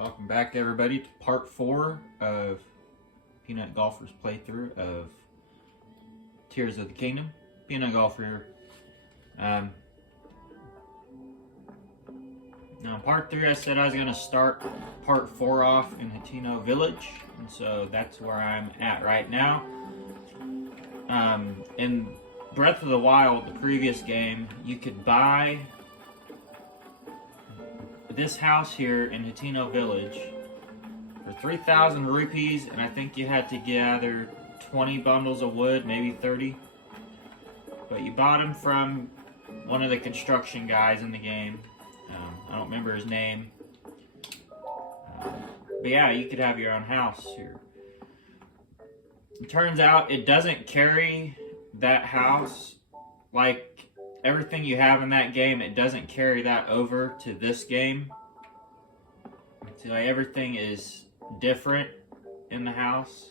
Welcome back, everybody, to part 4 of Peanut Golfer's playthrough of Tears of the Kingdom. Peanut Golfer here. Now, in part 3, I said I was going to start part 4 off in Hateno Village, and so that's where I'm at right now. In Breath of the Wild, the previous game, you could buy this house here in Hateno Village for 3,000 rupees, and I think you had to gather 20 bundles of wood, maybe 30. But you bought them from one of the construction guys in the game. I don't remember his name. But yeah, you could have your own house here. It turns out it doesn't carry that house like everything you have in that game. It doesn't carry that over to this game. So like, everything is different in the house.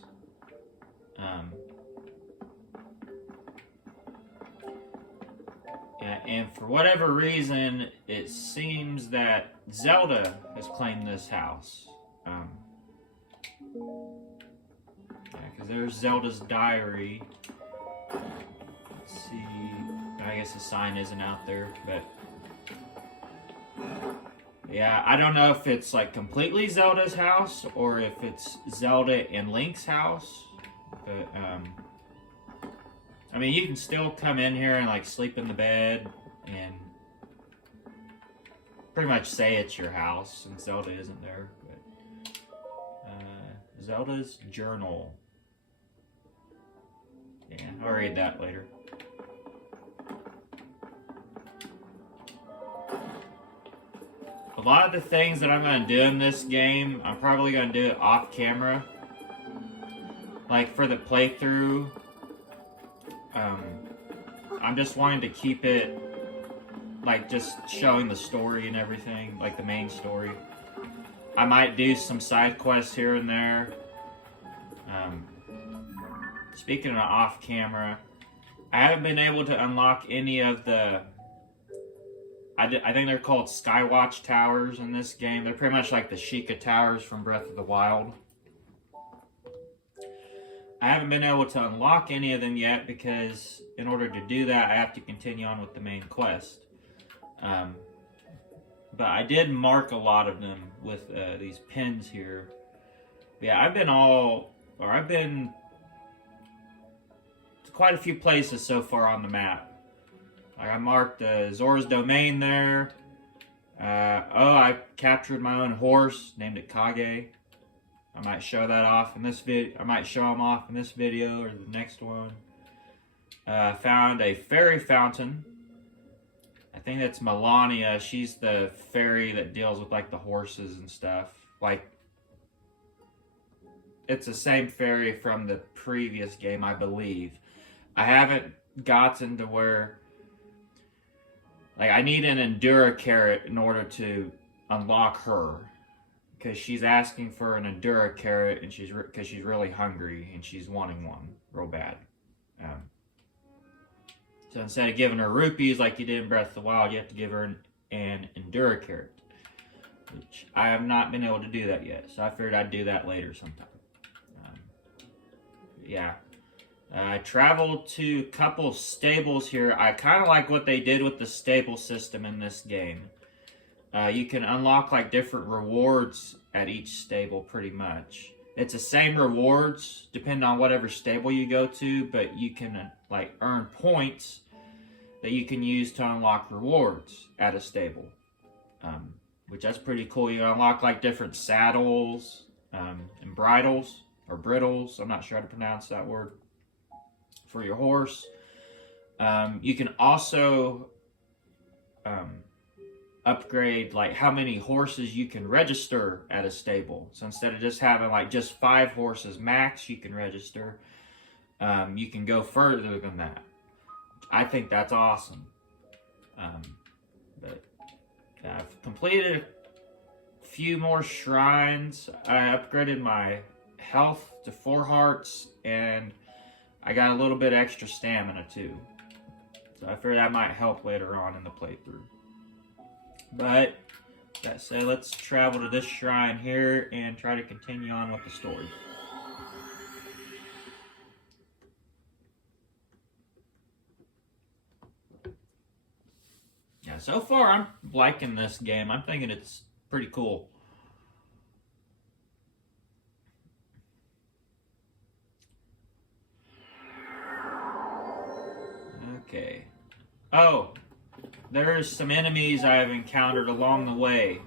And for whatever reason, it seems that Zelda has claimed this house. Because there's Zelda's diary. Let's see. I guess the sign isn't out there, but yeah, I don't know if it's like completely Zelda's house or if it's Zelda and Link's house. But I mean, you can still come in here and like sleep in the bed and pretty much say it's your house, and Zelda isn't there. But Zelda's journal. Yeah, I'll read that later. A lot of the things that I'm going to do in this game, I'm probably going to do it off camera. Like for the playthrough, I'm just wanting to keep it like just showing the story and everything, like the main story. I might do some side quests here and there. Speaking of off camera, I haven't been able to unlock any of the I think they're called Skywatch Towers in this game. They're pretty much like the Sheikah Towers from Breath of the Wild. I haven't been able to unlock any of them yet because in order to do that, I have to continue on with the main quest. But I did mark a lot of them with these pins here. Yeah, I've been to quite a few places so far on the map. I marked Zora's Domain there. I captured my own horse, named it Kage. I might show that off in this video. I might show him off in this video or the next one. Found a fairy fountain. I think that's Melania. She's the fairy that deals with like the horses and stuff. Like, it's the same fairy from the previous game, I believe. I haven't gotten to where like I need an Endura carrot in order to unlock her, because she's asking for an Endura carrot, and because she's really hungry and she's wanting one real bad. So instead of giving her rupees like you did in Breath of the Wild, you have to give her an Endura carrot, which I have not been able to do that yet. So I figured I'd do that later sometime. Yeah. I traveled to a couple stables here. I kind of like what they did with the stable system in this game. You can unlock like different rewards at each stable pretty much. It's the same rewards depending on whatever stable you go to, but you can like earn points that you can use to unlock rewards at a stable. Which that's pretty cool. You unlock like different saddles and bridles or brittles. I'm not sure how to pronounce that word. For your horse. You can also upgrade like how many horses you can register at a stable. So instead of just having like just 5 horses max you can register, you can go further than that. I think that's awesome. But I've completed a few more shrines. I upgraded my health to 4 hearts, and I got a little bit extra stamina too. So I figured that might help later on in the playthrough. But That say, let's travel to this shrine here and try to continue on with the story. Yeah, so far I'm liking this game. I'm thinking it's pretty cool. Okay. Oh, there's some enemies I've encountered along the way.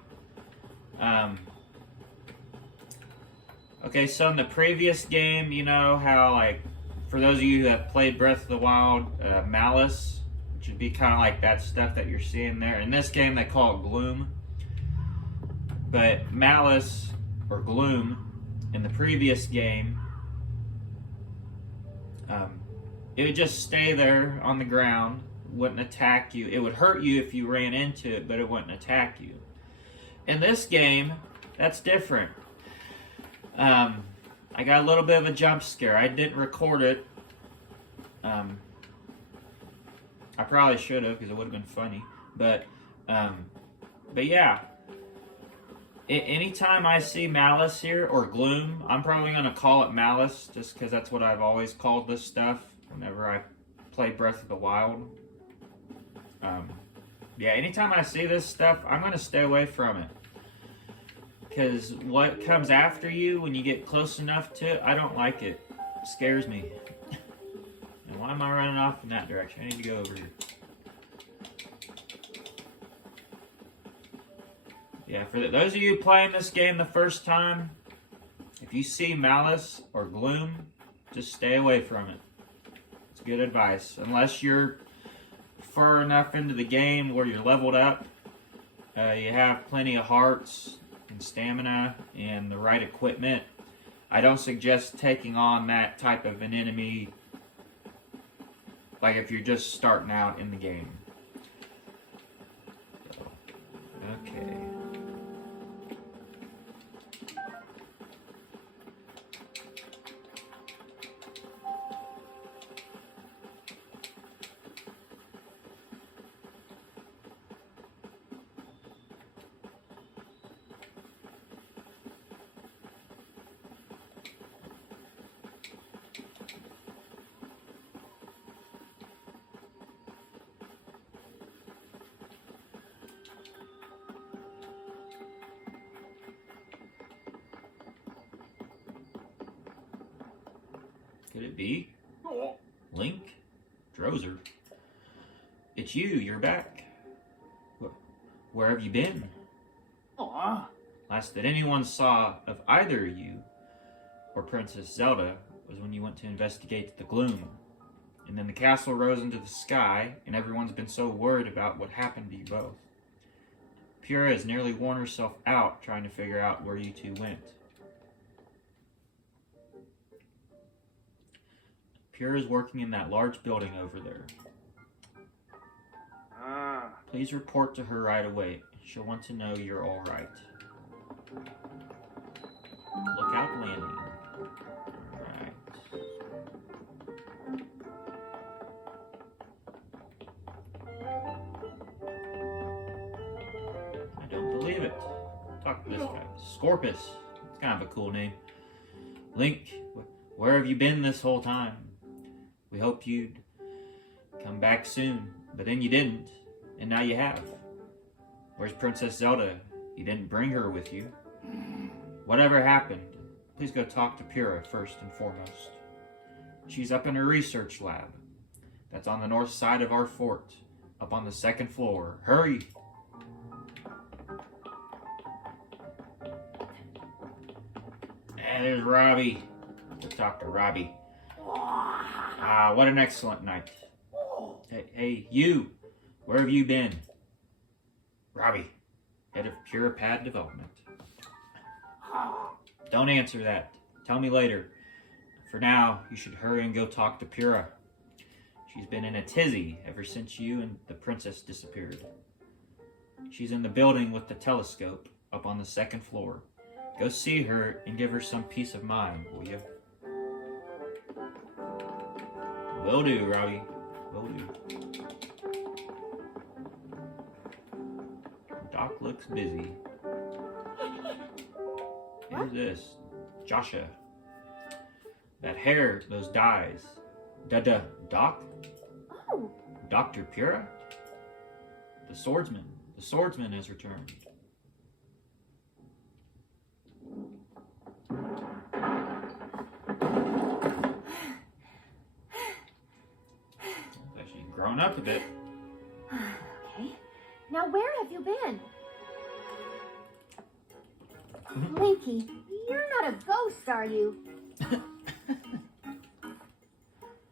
Okay, so in the previous game, you know how, like, for those of you who have played Breath of the Wild, Malice, which would be kind of like that stuff that you're seeing there. In this game, they call it Gloom. But Malice, or Gloom, in the previous game, it would just stay there on the ground, wouldn't attack you. It would hurt you if you ran into it, but it wouldn't attack you. In this game, that's different. I got a little bit of a jump scare. I didn't record it. I probably should have, because it would have been funny. But yeah. Anytime I see Malice here, or Gloom, I'm probably going to call it Malice, just because that's what I've always called this stuff whenever I play Breath of the Wild. Yeah, anytime I see this stuff, I'm going to stay away from it. Because what comes after you when you get close enough to it, I don't like it. It scares me. And why am I running off in that direction? I need to go over here. Yeah, for those of you playing this game the first time, if you see Malice or Gloom, just stay away from it. It's good advice. Unless you're far enough into the game where you're leveled up, you have plenty of hearts and stamina and the right equipment. I don't suggest taking on that type of an enemy, like if you're just starting out in the game. Okay. Could it be? Link? Drozer? It's you, you're back. Where have you been? Aww. Last that anyone saw of either you or Princess Zelda was when you went to investigate the gloom. And then the castle rose into the sky, and everyone's been so worried about what happened to you both. Pura has nearly worn herself out trying to figure out where you two went. Pura is working in that large building over there. Please report to her right away. She'll want to know you're all right. Lookout landing. Alright. I don't believe it. Talk to this guy. Scorpus. It's kind of a cool name. Link, where have you been this whole time? We hoped you'd come back soon, but then you didn't, and now you have. Where's Princess Zelda? You didn't bring her with you. Whatever happened, please go talk to Pura first and foremost. She's up in her research lab. That's on the north side of our fort, up on the second floor. Hurry! And there's Robbie. Let's talk to Robbie. Ah, what an excellent night. Hey, you! Where have you been? Robbie, head of Pura Pad Development. Don't answer that. Tell me later. For now, you should hurry and go talk to Pura. She's been in a tizzy ever since you and the princess disappeared. She's in the building with the telescope up on the second floor. Go see her and give her some peace of mind, will you? Will do, Robbie. Will do. Doc looks busy. Who's this? Joshua. That hair, those dyes. Doc? Oh. Dr. Pura? The swordsman. The swordsman has returned. She's grown up a bit. Okay. Now where have you been? Linky, you're not a ghost, are you?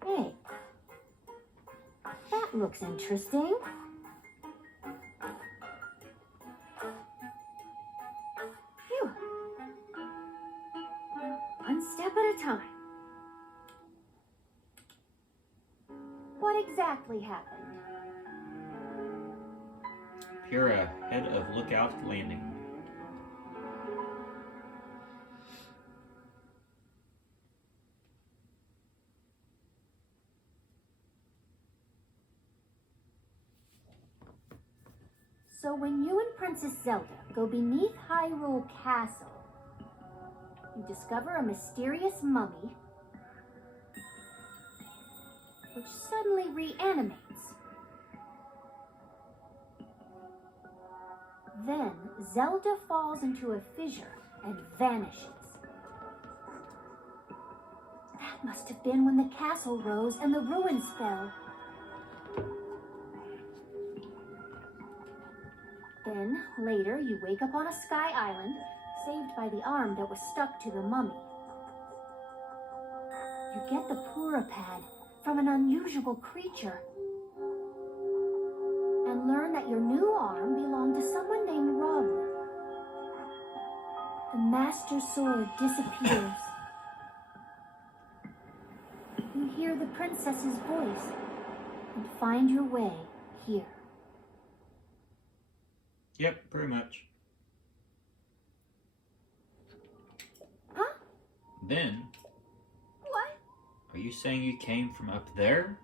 Hey. That looks interesting. Phew. One step at a time. What exactly happened? Pura, head of Lookout Landing. So when you and Princess Zelda go beneath Hyrule Castle, you discover a mysterious mummy which suddenly reanimates. Then Zelda falls into a fissure and vanishes. That must have been when the castle rose and the ruins fell. Then, later, you wake up on a sky island, saved by the arm that was stuck to the mummy. You get the Pura pad from an unusual creature, and learn that your new arm belonged to someone named Rauru. The Master Sword disappears. You hear the princess's voice and find your way here. Yep, pretty much. Huh? Then, What? are you saying you came from up there?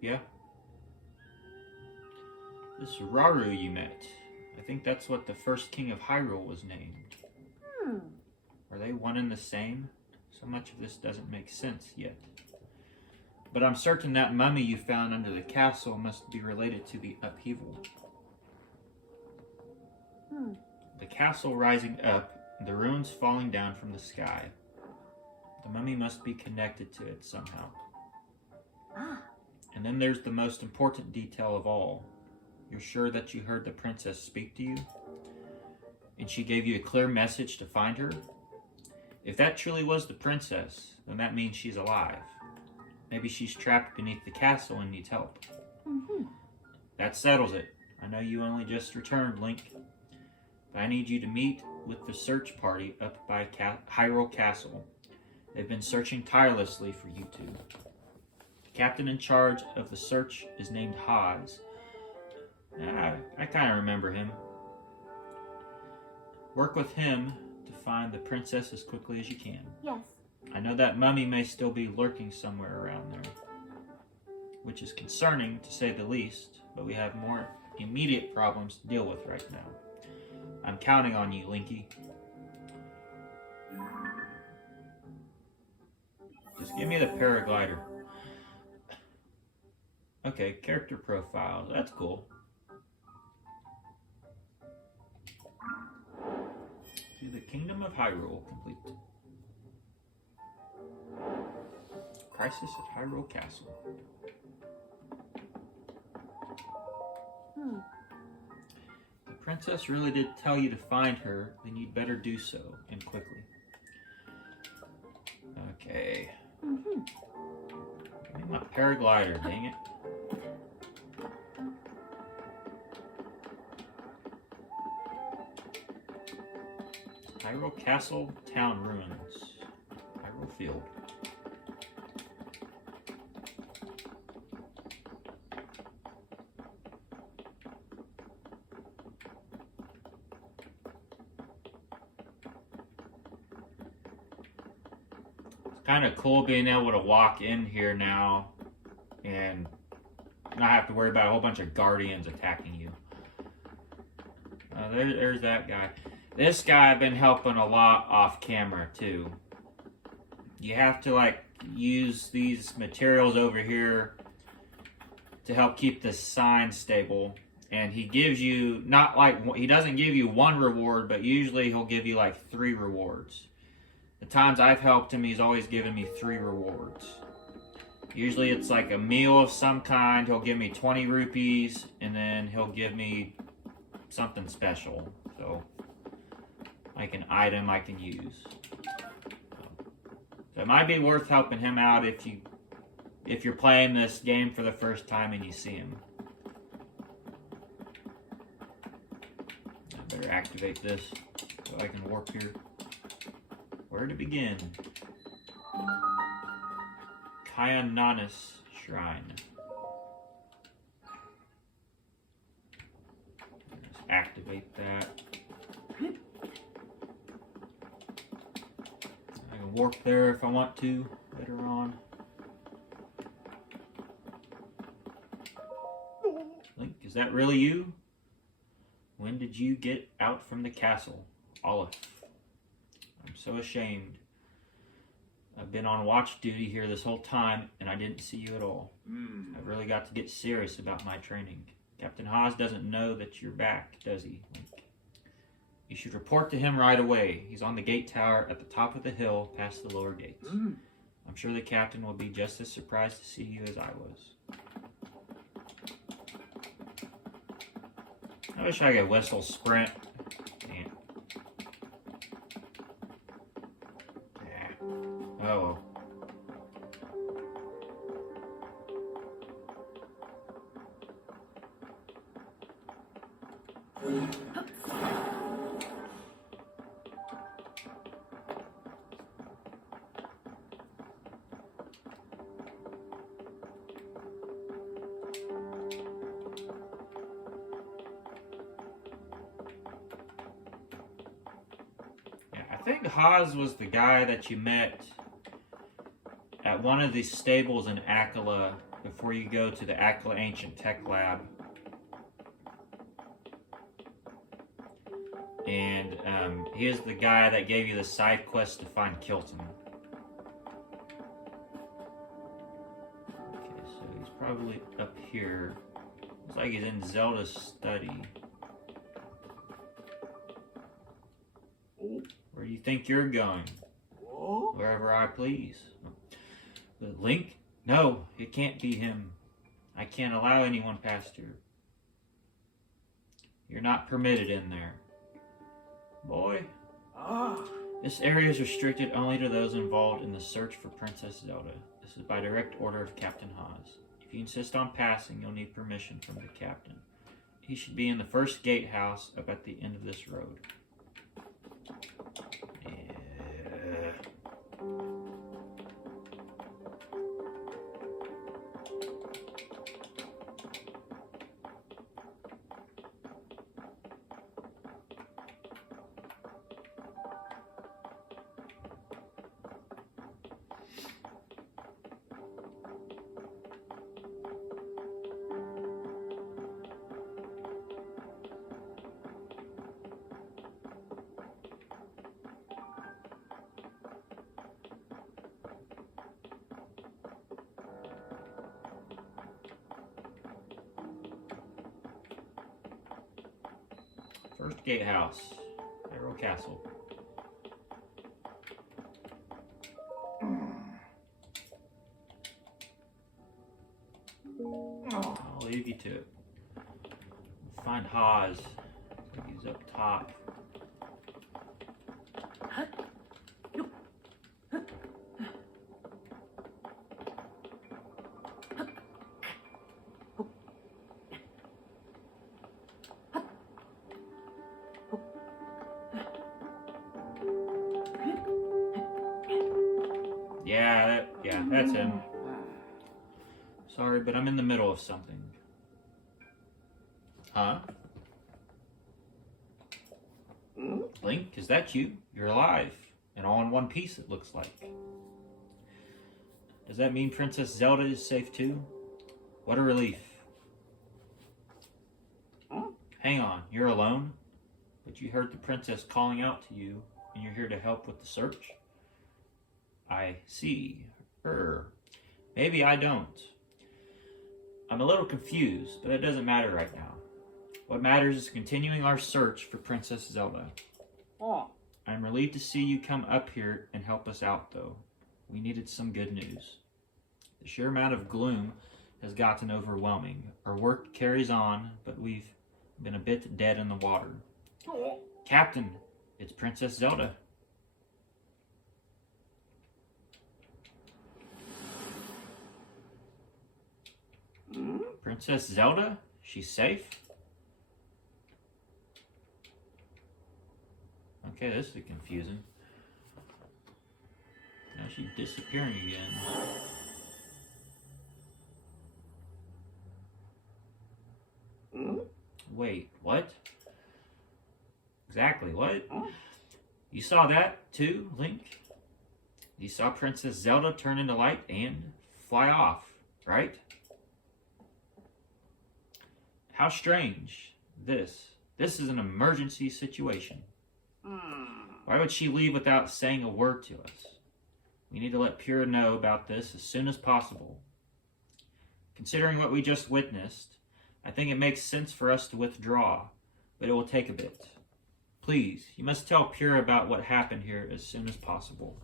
Yeah. This Rauru you met. I think that's what the first king of Hyrule was named. Are they one and the same? So much of this doesn't make sense yet. But I'm certain that mummy you found under the castle must be related to the upheaval. The castle rising up, the ruins falling down from the sky. The mummy must be connected to it somehow. And then there's the most important detail of all. You're sure that you heard the princess speak to you? And she gave you a clear message to find her? If that truly was the princess, then that means she's alive. Maybe she's trapped beneath the castle and needs help. That settles it. I know you only just returned, Link. But I need you to meet with the search party up by Hyrule Castle. They've been searching tirelessly for you two. The captain in charge of the search is named Haas. I kind of remember him. Work with him to find the princess as quickly as you can. Yes. I know that mummy may still be lurking somewhere around there, which is concerning to say the least, but we have more immediate problems to deal with right now. I'm counting on you, Linky. Just give me the paraglider. Okay, character profile. That's cool. See, the Kingdom of Hyrule complete. Crisis at Hyrule Castle. The princess really did tell you to find her, then you'd better do so, and quickly. Okay. Give me my paraglider, dang it. Hyrule Castle Town Ruins. Hyrule Field. Kind of cool being able to walk in here now and not have to worry about a whole bunch of guardians attacking you. There's that guy. This guy I've been helping a lot off camera too. You have to like use these materials over here to help keep the sign stable. And he gives you, not like, he doesn't give you one reward, but usually he'll give you like 3 rewards. The times I've helped him, he's always given me 3 rewards. Usually it's like a meal of some kind. He'll give me 20 rupees, and then he'll give me something special. So, like an item I can use. So it might be worth helping him out if you're playing this game for the first time and you see him. I better activate this so I can warp here. Where to begin? Kyanana's Shrine. Let's activate that. I can warp there if I want to later on. Link, is that really you? When did you get out from the castle, Olive? I'm so ashamed. I've been on watch duty here this whole time, and I didn't see you at all. I've really got to get serious about my training. Captain Haas doesn't know that you're back, does he, Link? You should report to him right away. He's on the gate tower at the top of the hill past the lower gates. I'm sure the captain will be just as surprised to see you as I was. I wish I could whistle sprint. Man. Yeah. Oh. I think Haas was the guy that you met at one of these stables in Akila before you go to the Akila Ancient Tech Lab. And he is the guy that gave you the side quest to find Kilton. Okay, so he's probably up here. Looks like he's in Zelda's study. Where do you think you're going? Wherever I please. But Link? No, it can't be him. I can't allow anyone past here. You're not permitted in there. Boy. This area is restricted only to those involved in the search for Princess Zelda. This is by direct order of Captain Haas. If you insist on passing, you'll need permission from the captain. He should be in the first gatehouse up at the end of this road. First gatehouse, Arrow Castle. I'll leave you to it. We'll find Haas. He's up top. Yeah, that's him. Sorry, but I'm in the middle of something. Huh? Link, is that you? You're alive. And all in one piece, it looks like. Does that mean Princess Zelda is safe too? What a relief. Hang on, you're alone? but you heard the princess calling out to you, and you're here to help with the search? I see. Maybe I don't. I'm a little confused, but it doesn't matter right now. What matters is continuing our search for Princess Zelda. Oh. I'm relieved to see you come up here and help us out, though. We needed some good news. The sheer amount of gloom has gotten overwhelming. Our work carries on, but we've been a bit dead in the water. Oh. Captain, it's Princess Zelda. Princess Zelda? She's safe? Okay, this is confusing. Now she's disappearing again. Wait, what? Exactly, what? You saw that too, Link? You saw Princess Zelda turn into light and fly off, right? How strange. This is an emergency situation. Why would she leave without saying a word to us? We need to let Pyrrha know about this as soon as possible. Considering what we just witnessed, I think it makes sense for us to withdraw, but it will take a bit. Please, you must tell Pyrrha about what happened here as soon as possible.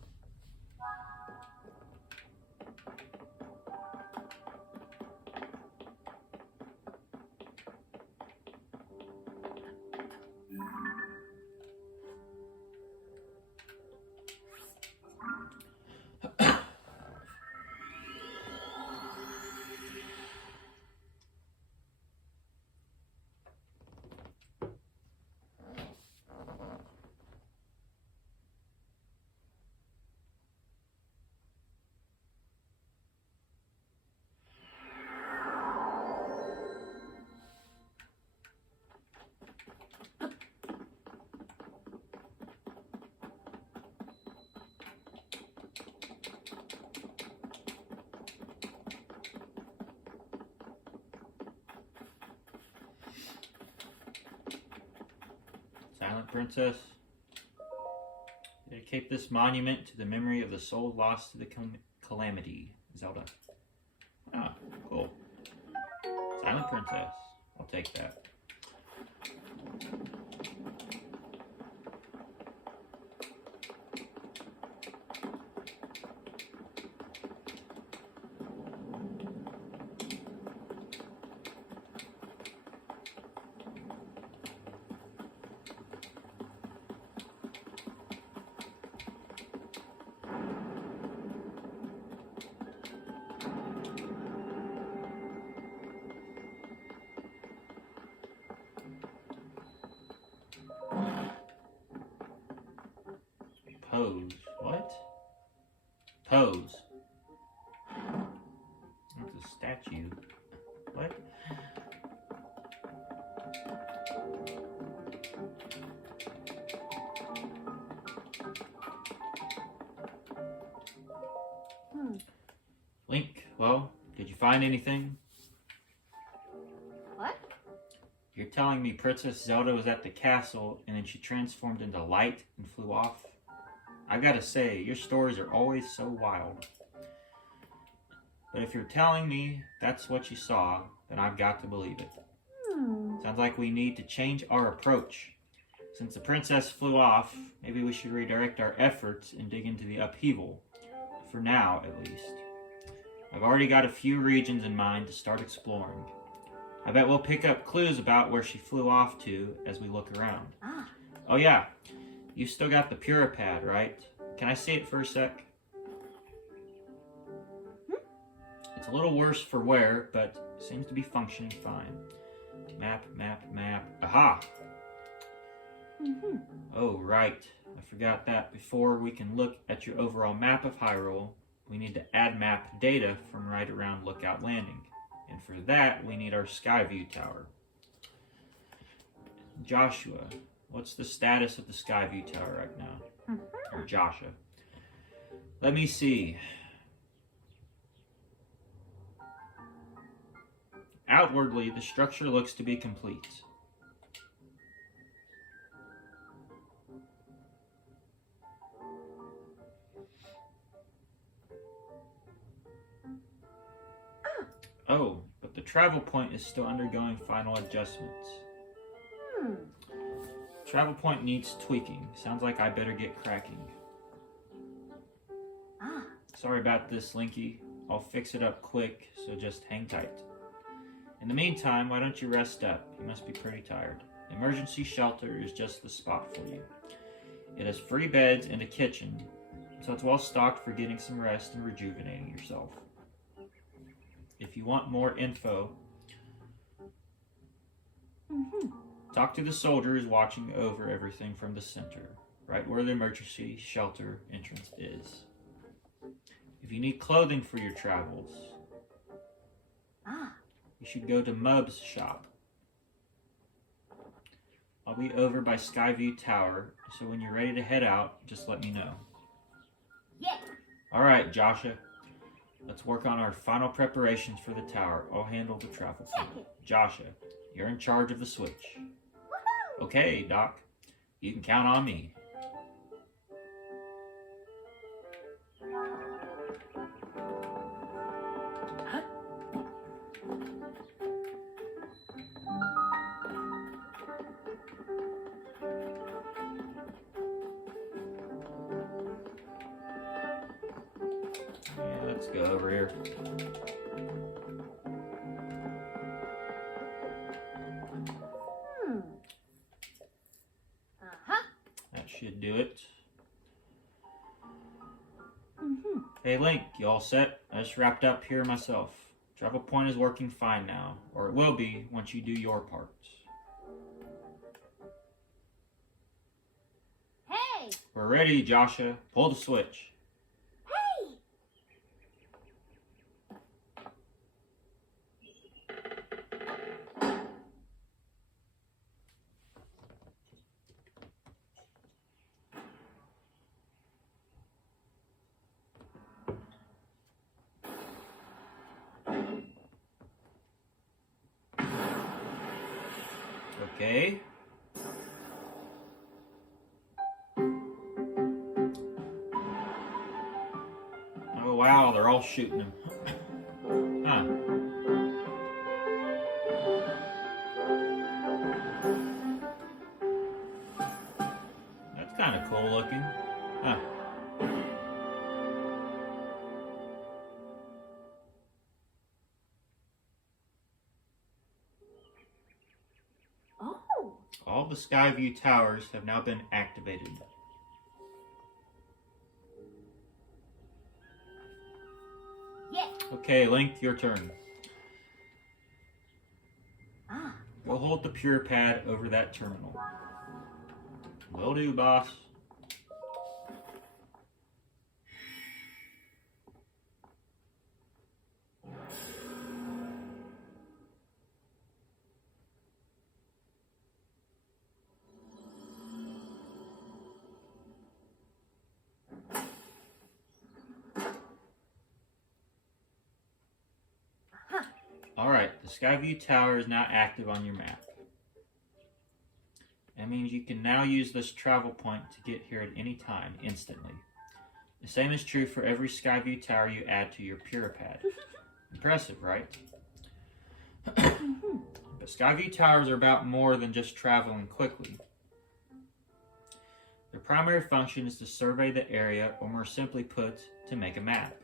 Silent Princess. Dedicate this monument to the memory of the soul lost to the calamity, Zelda. Ah, cool. Silent Princess. I'll take that. Pose. What? Pose. That's a statue. What? Link, well, did you find anything? What? You're telling me Princess Zelda was at the castle and then she transformed into light and flew off? I gotta say, your stories are always so wild. But if you're telling me that's what you saw, then I've got to believe it. Sounds like we need to change our approach. Since the princess flew off, maybe we should redirect our efforts and dig into the upheaval. For now, at least. I've already got a few regions in mind to start exploring. I bet we'll pick up clues about where she flew off to as we look around. Oh yeah, you still got the Pyrrha pad, right? Can I see it for a sec? It's a little worse for wear, but seems to be functioning fine. Map, map, map. Aha! Oh, right. I forgot that before we can look at your overall map of Hyrule, we need to add map data from right around Lookout Landing. And for that, we need our Skyview Tower. Joshua, what's the status of the Skyview Tower right now? Or Joshua. Let me see. Outwardly, the structure looks to be complete. travel point is still undergoing final adjustments. Travel point needs tweaking. Sounds like I better get cracking. Sorry about this, Linky. I'll fix it up quick, so just hang tight. In the meantime, why don't you rest up? You must be pretty tired. The emergency shelter is just the spot for you. It has free beds and a kitchen, so it's well stocked for getting some rest and rejuvenating yourself. If you want more info, talk to the soldiers watching over everything from the center, right where the emergency shelter entrance is. If you need clothing for your travels, you should go to Mub's shop. I'll be over by Skyview Tower, so when you're ready to head out, just let me know. Yeah. Alright, Joshua. Let's work on our final preparations for the tower. I'll handle the travel point. Joshua, you're in charge of the switch. Woohoo! Okay, Doc. You can count on me. Let's go over here. That should do it. Hey Link, you all set? I just wrapped up here myself. Travel point is working fine now, or it will be once you do your part. Hey! We're ready, Joshua. Pull the switch. Hey! Okay. Oh wow, they're all shooting him. Huh. That's kind of cool looking. Huh. Oh! All the Skyview towers have now been activated. Yeah. Okay, Link, your turn. Ah. Go hold the pure pad over that terminal. Will do, boss. Alright, the Skyview Tower is now active on your map. That means you can now use this travel point to get here at any time, instantly. The same is true for every Skyview Tower you add to your Puripad. Impressive, right? But Skyview Towers are about more than just traveling quickly. Their primary function is to survey the area, or more simply put, to make a map.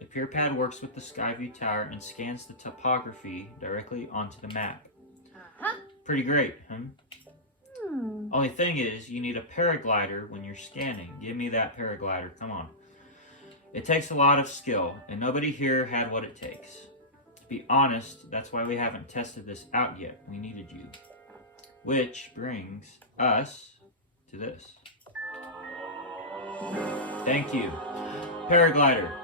The Puripad works with the Skyview Tower and scans the topography directly onto the map. Pretty great, huh? Only thing is, you need a paraglider when you're scanning. Give me that paraglider, come on. It takes a lot of skill, and nobody here had what it takes. To be honest, that's why we haven't tested this out yet. We needed you. Which brings us to this. Thank you. Paraglider.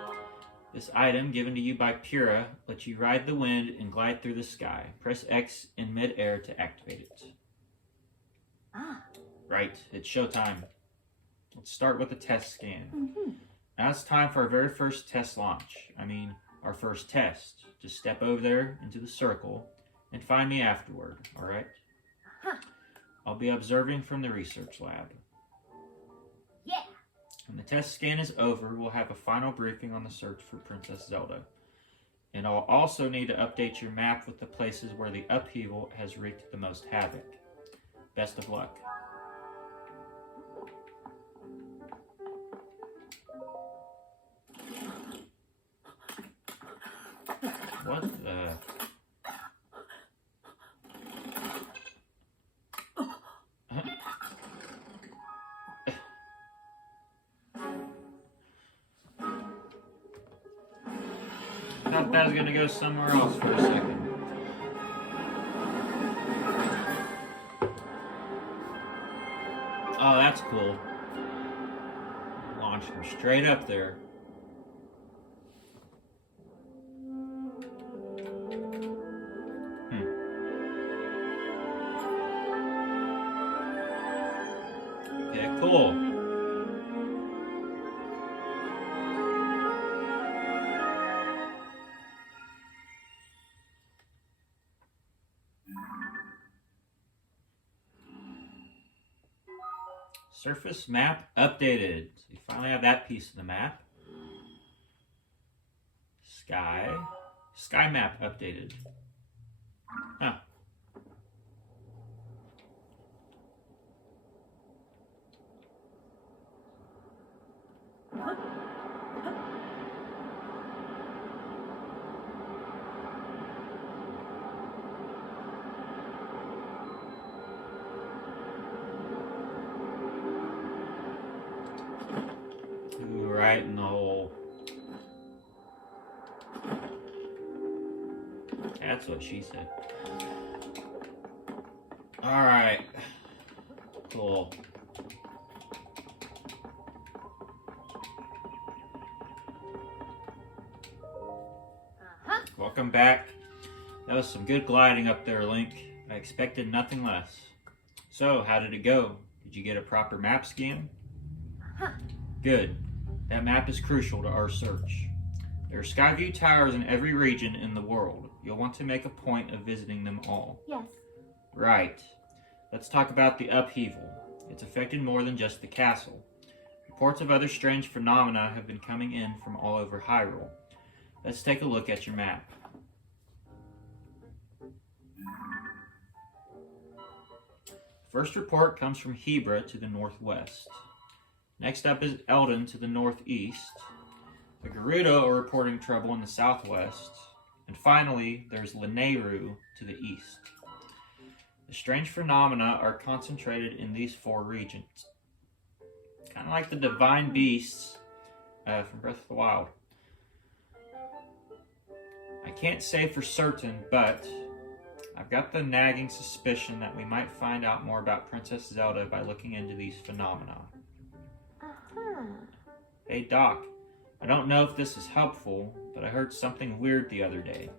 This item, given to you by Pura, lets you ride the wind and glide through the sky. Press X in mid-air to activate it. Right, it's showtime. Let's start with the test scan. Now it's time for our very first test launch. I mean, our first test. Just step over there into the circle and find me afterward, alright? I'll be observing from the research lab. Yeah. When the test scan is over, we'll have a final briefing on the search for Princess Zelda. And I'll also need to update your map with the places where the upheaval has wreaked the most havoc. Best of luck. What the... I thought that was going to go somewhere else for a second. Oh, that's cool. Launch them straight up there. Okay, cool. Surface map updated. So you finally have that piece of the map. Sky map updated. Huh. Right in the hole. That's what she said. Alright. Cool. Welcome back. That was some good gliding up there, Link. I expected nothing less. So, how did it go? Did you get a proper map scan? Good. That map is crucial to our search. There are Skyview towers in every region in the world. You'll want to make a point of visiting them all. Yes. Right. Let's talk about the upheaval. It's affected more than just the castle. Reports of other strange phenomena have been coming in from all over Hyrule. Let's take a look at your map. First report comes from Hebra to the northwest. Next up is Eldon to the northeast. The Gerudo are reporting trouble in the southwest. And finally, there's Lanayru to the east. The strange phenomena are concentrated in these four regions. Kind of like the divine beasts from Breath of the Wild. I can't say for certain, but I've got the nagging suspicion that we might find out more about Princess Zelda by looking into these phenomena. Hey Doc, I don't know if this is helpful, but I heard something weird the other day.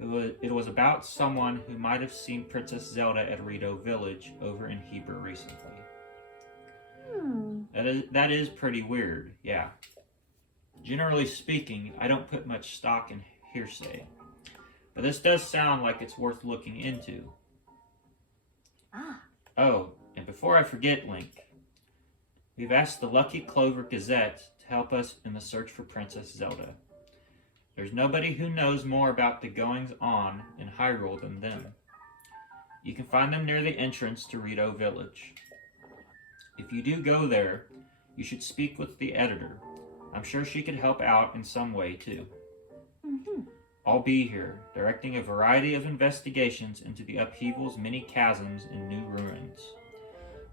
It was about someone who might have seen Princess Zelda at Rito Village over in Hebra recently. That is pretty weird, yeah. Generally speaking, I don't put much stock in hearsay, but this does sound like it's worth looking into. Oh, and before I forget, Link, we've asked the Lucky Clover Gazette to help us in the search for Princess Zelda. There's nobody who knows more about the goings-on in Hyrule than them. You can find them near the entrance to Rito Village. If you do go there, you should speak with the editor. I'm sure she could help out in some way, too. I'll be here, directing a variety of investigations into the upheaval's many chasms and new ruins.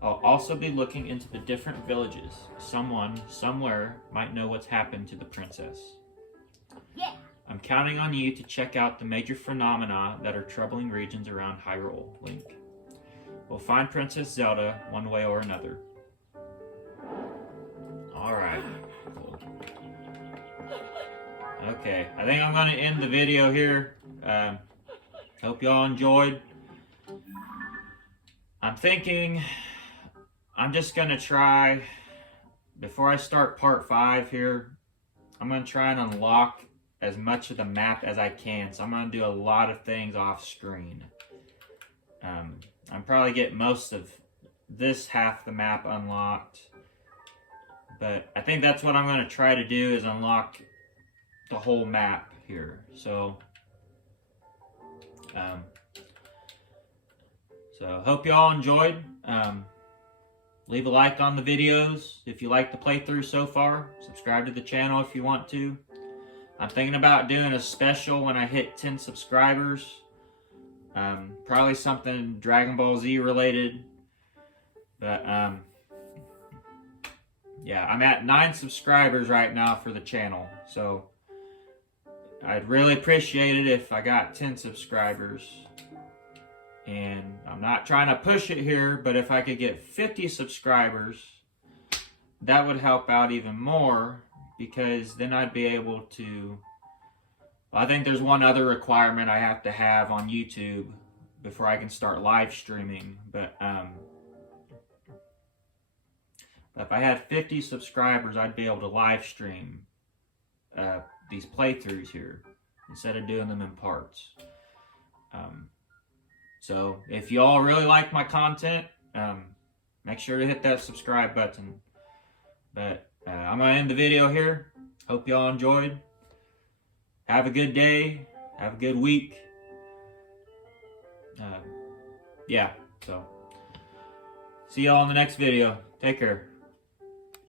I'll also be looking into the different villages. Someone, somewhere, might know what's happened to the princess. Yeah. I'm counting on you to check out the major phenomena that are troubling regions around Hyrule, Link. We'll find Princess Zelda one way or another. Alright, cool. Okay, I think I'm going to end the video here. Hope y'all enjoyed. I'm thinking I'm just going to try, before I start part 5 here, I'm going to try and unlock as much of the map as I can. So I'm going to do a lot of things off screen. I'm probably get most of this half of the map unlocked. But I think that's what I'm going to try to do, is unlock the whole map. here. So hope y'all enjoyed. Leave a like on the videos if you like the playthrough so far. Subscribe to the channel if you want to. I'm thinking about doing a special when I hit 10 subscribers. Probably something Dragon Ball Z related. But yeah, I'm at 9 subscribers right now for the channel. So I'd really appreciate it if I got 10 subscribers. And I'm not trying to push it here, but if I could get 50 subscribers, that would help out even more, because then I'd be able to... Well, I think there's one other requirement I have to have on YouTube before I can start live streaming. But if I had 50 subscribers, I'd be able to live stream these playthroughs here instead of doing them in parts. So if you all really like my content, make sure to hit that subscribe button. But I'm going to end the video here. Hope y'all enjoyed. Have a good day. Have a good week. Yeah, so see y'all in the next video. Take care.